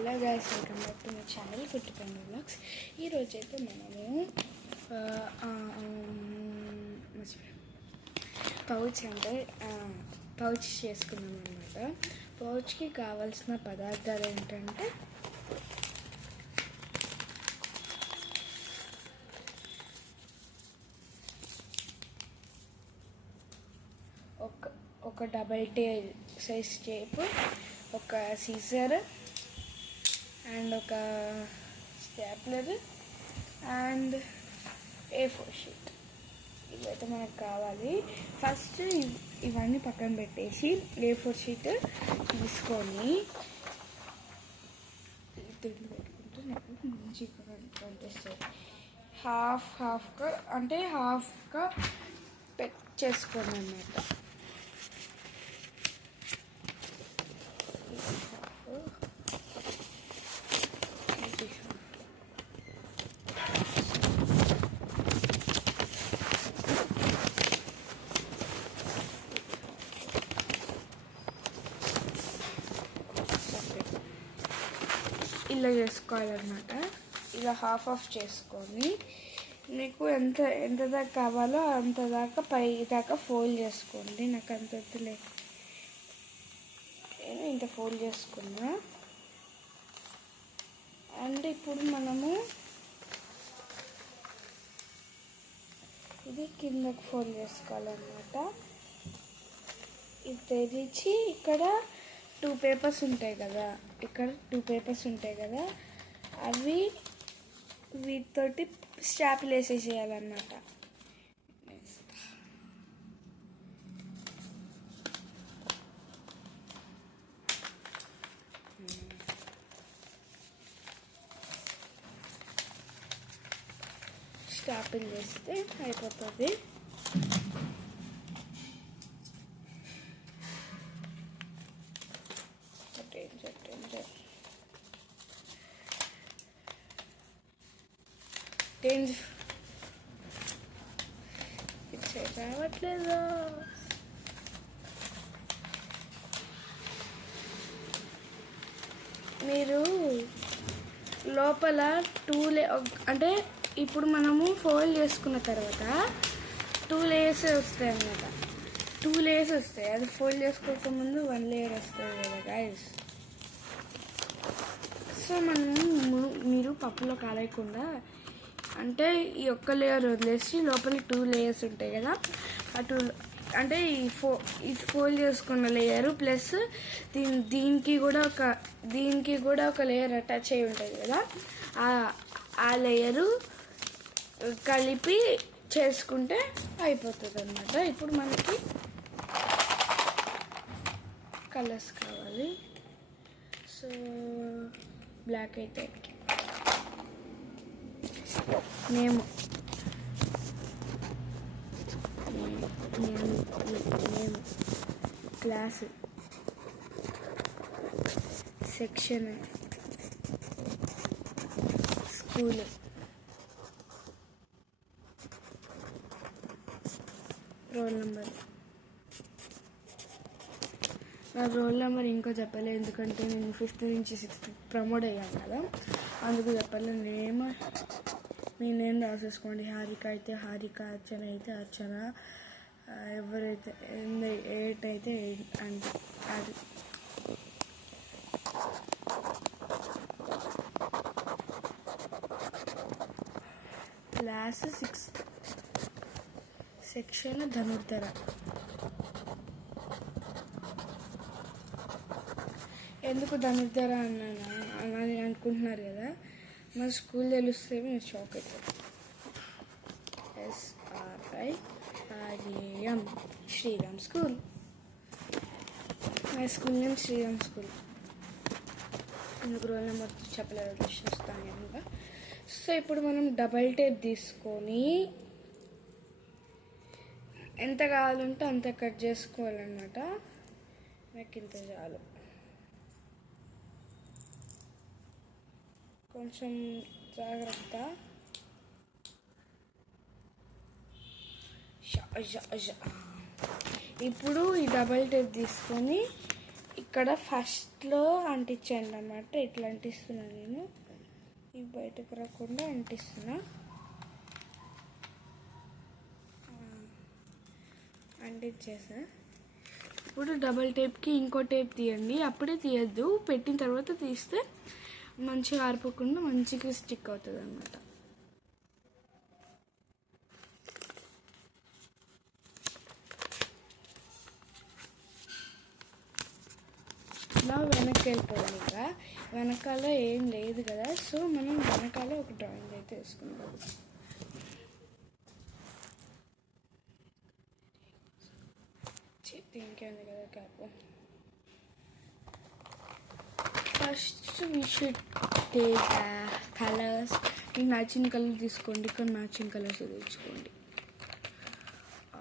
Hello guys, welcome back to my channel కుట్టి pen blogs. ఈరోజైతే మనము పౌచ్ చేసుకున్నాం అనమాట. పౌచ్కి కావాల్సిన పదార్థాలు ఏంటంటే ఒక డబల్ టేల్ సైజ్ టేప్, ఒక సీజర్ అండ్ ఒక స్టాప్లర్ అండ్ A4 షీట్. ఇవైతే మనకు కావాలి. ఫస్ట్ ఇవన్నీ పక్కన పెట్టేసి A4 షీట్ తీసుకొని పెట్టుకుంటే నాకు మంచిగా కనిపిస్తుంది. హాఫ్గా చేసుకోండి అన్నమాట. ఇలా చేసుకోవాలన్నమాట. ఇలా హాఫ్ చేసుకొని మీకు ఎంత దాకా కావాలో అంత దాకా పై దాకా ఫోల్డ్ చేసుకోండి. నాకు అంత వద్దులే, నేను ఇంత ఫోల్డ్ చేసుకున్నా. అండ్ ఇప్పుడు మనము ఇది కిందకు ఫోల్డ్ చేసుకోవాలన్నమాట. ఇది తెరిచి ఇక్కడ 2 పేపర్స్ ఉంటాయి కదా, అవి వీటితోటి స్టాప్లు వేసేసేయాలన్నమాట. స్టాపిల్ చేస్తే అయిపోతుంది. రావట్లేదు. మీరు లోపల అంటే ఇప్పుడు మనము ఫోల్డ్ చేసుకున్న తర్వాత 2 లేయర్స్ వస్తాయి అన్నమాట. 2 లేయర్స్ వస్తాయి. అది ఫోల్డ్ చేసుకోక ముందు 1 లేయర్ వస్తుంది కదా గైస్. సో మీరు పప్పులో కాలేయకుండా అంటే ఈ ఒక్క లేయర్ వదిలేసి లోపలికి 2 లేయర్స్ ఉంటాయి కదా, అంటే ఈ ఫోల్డ్ చేసుకున్న లేయరు ప్లస్ దీనికి కూడా ఒక లేయర్ అటాచ్ అయి ఉంటుంది కదా, ఆ లేయరు కలిపి చేసుకుంటే అయిపోతుంది అన్నమాట. ఇప్పుడు మనకి కలర్స్ కావాలి. సో బ్లాక్ అయితే name class, section, school, roll number. నా రోల్ నెంబర్ ఇంకా చెప్పలేదు, ఎందుకంటే నేను 5th నుంచి 6th ప్రమోట్ అయ్యాను కదా, అందుకు చెప్పలేదు. మీ నేమ్ రాసేసుకోండి. హారిక అయితే హారిక, అర్చన అయితే అర్చన, ఎవరైతే 8 అయితే 8 అంటే అది. Class 6th, section Dhanurdhara. ఎందుకు ధనుర్ధర అని అనుకుంటున్నారు కదా, మా స్కూల్ తెలిస్తే మీరు షాక్ అవుతారు. SRIRAM Sriram school. మా స్కూల్ నేమ్ శ్రీరామ్ స్కూల్. ఎందుకు రోల్ నెంబర్ చెప్పలేదు, చూస్తాను నేను. సో ఇప్పుడు మనం డబల్ టేప్ తీసుకొని ఎంత కావాలంటే అంత కట్ చేసుకోవాలన్నమాట. నాకు ఇంత చాలు. కొంచెం జాగ్రత్త. ఇప్పుడు ఈ డబల్ టేప్ తీసుకొని ఇక్కడ ఫస్ట్లో అంటించాను అన్నమాట. ఇట్లా అంటిస్తున్నాను నేను, ఇవి బయటకు రాకుండా అంటిస్తున్నా. అంటించేసా. ఇప్పుడు డబల్ టేప్కి ఇంకో టేప్ తీయండి. అప్పుడే తీయద్దు, పెట్టిన తర్వాత తీస్తే మంచిగా ఆరిపోకుండా మంచిగా స్టిక్ అవుతుంది అన్నమాట. ఇలా వెనక్కి వెళ్ళిపోవాలి. ఇంకా వెనకాల ఏం లేదు కదా, సో మనం వెనకాల ఒక డ్రాయింగ్ అయితే వేసుకుందాం. ఇంకేంది కదా cap. First we should take colours. మీకు మ్యాచింగ్ కలర్ తీసుకోండి, ఇక్కడ మ్యాచింగ్ కలర్స్ తెచ్చుకోండి.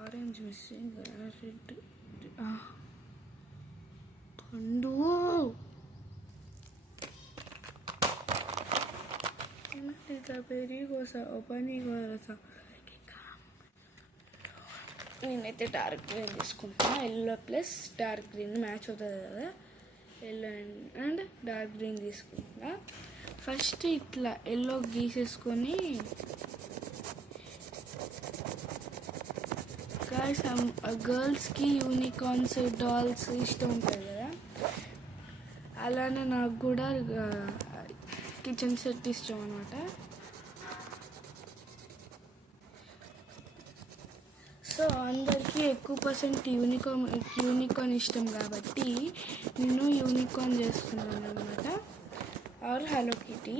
ఆరెంజ్ మిస్సింగ్, రెడ్, పండు పెరిగోసా పనిగోసా. నేనైతే డార్క్ గ్రీన్ తీసుకుంటున్నా. Yellow plus dark green match అవుతుంది కదా, ఎల్లో అండ్ డార్క్ గ్రీన్ తీసుకుంటున్నా. ఫస్ట్ ఇట్లా ఎల్లో గీసేసుకొని గర్ల్స్కి యూనికార్న్స్ డాల్స్ ఇష్టం ఉంటుంది కదా, అలానే నాకు కూడా కిచెన్ సెట్ ఇష్టం అనమాట. సో అందరికీ ఎక్కువ పర్సెంట్ యూనికార్న్ ఇష్టం కాబట్టి నేను యూనికార్న్ చేస్తున్నాను అనమాట, ఆర్ హలో కిటీ.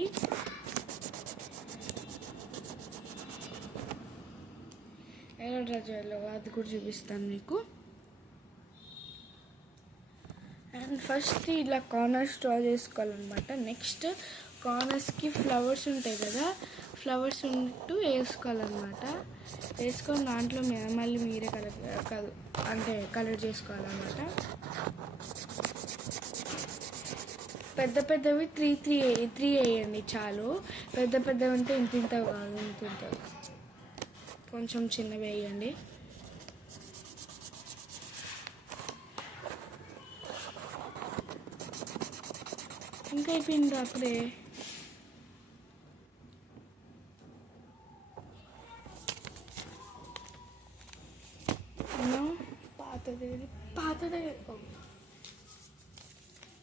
ఎలా డ్రా చేయాలో అది కూడా చూపిస్తాను మీకు. అండ్ ఫస్ట్ ఇలా కార్నర్స్ డ్రా చేసుకోవాలన్నమాట. నెక్స్ట్ కార్నర్స్కి ఫ్లవర్స్ ఉంటాయి కదా, ఫ్లవర్స్ ఉంటూ వేసుకోవాలన్నమాట. వేసుకొని దాంట్లో మళ్ళీ మీరే కలర్ చేసుకోవాలన్నమాట. పెద్ద పెద్దవి త్రీ వేయండి చాలు. పెద్ద పెద్దవి అంటే ఇంత కాదు, ఇంత కొంచెం చిన్నవి వేయండి. ఇంకా అయిపోయింది అప్పుడే.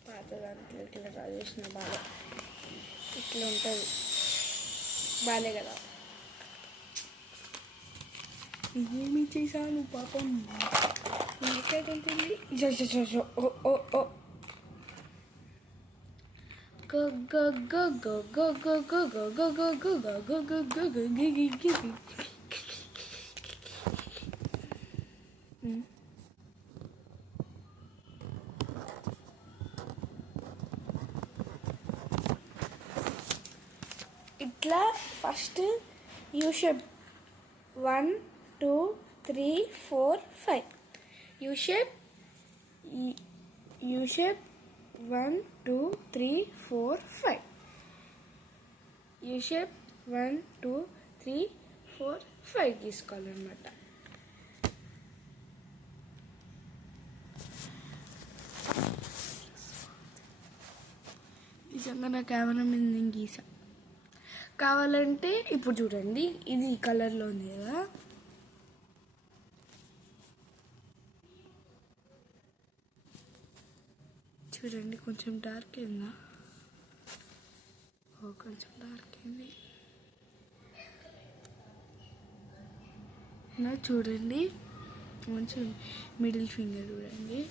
పాత దాంట్లో ఇట్లా డ్రా చేసిన బాగా ఇట్లా ఉంటుంది, బాగాలే కదా. ఏమి చేశాను పాపం, ఇంకెక్కడికి ఇట్లా first U shape 1 2 3 4 5 U shape 1 2 3 4 5 U shape 1 2 3 4 5 గీసుకోవాలన్నమాట. నిజంగా నా కెమెరా మీద నేను గీసా. కావాలంటే ఇప్పుడు చూడండి, ఇది ఈ కలర్లో ఉంది కదా, చూడండి కొంచెం డార్క్ అయిందా, కొంచెం డార్క్ అయింది నా. చూడండి కొంచెం మిడిల్ ఫింగర్ చూడండి.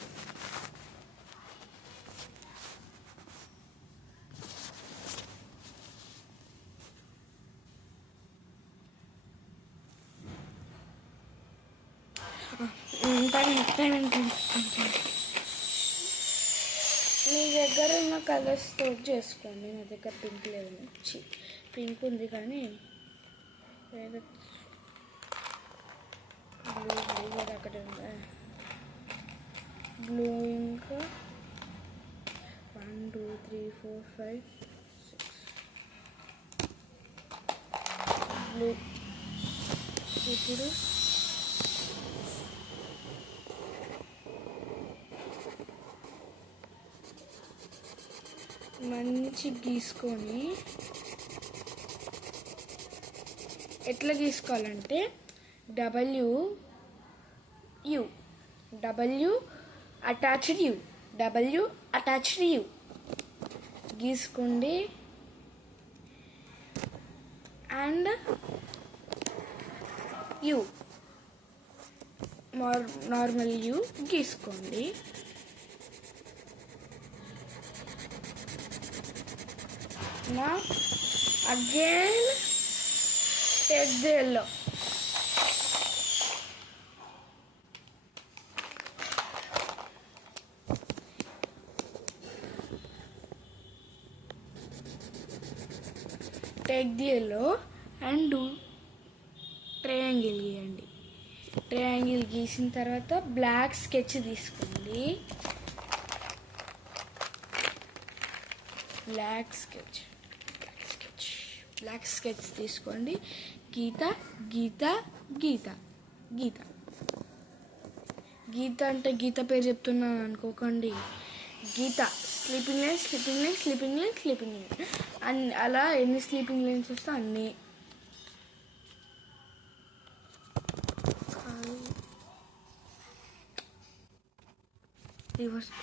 మీ దగ్గర ఉన్న కలర్స్ తోటి చేసుకోండి. నా దగ్గర పింక్ లేదు, పింక్ ఉంది కానీ వేరే బ్లూ కూడా అక్కడ ఉందా, బ్లూ ఇంకా 1 2 3 4 5 6 బ్లూ. ఇప్పుడు నుంచి గీసుకొని ఎట్లా గీసుకోవాలంటే డబ్ల్యూ అటాచ్డ్ యూ గీసుకోండి అండ్ యూ నార్మల్ యూ గీసుకోండి. Now again take the yellow. Take the yellow and do triangle గీయండి. ట్రయాంగిల్ గీసిన తర్వాత బ్లాక్ స్కెచ్ తీసుకోండి. బ్లాక్ స్కెచ్ తీసుకోండి. గీత గీత గీత గీత గీత అంటే గీత పేరు చెప్తున్నాను అనుకోకండి. గీత స్లీపింగ్ లైన్ అండ్ అలా ఎన్ని స్లీపింగ్ లైన్స్ వస్తే అన్నీ.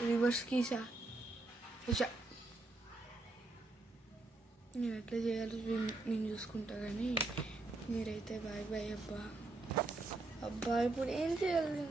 రివర్స్ గీసా నేను ఎట్లా చేయాలి నేను చూసుకుంటా, కానీ మీరైతే బాయ్ అబ్బా ఇప్పుడు ఏం చేయాలి.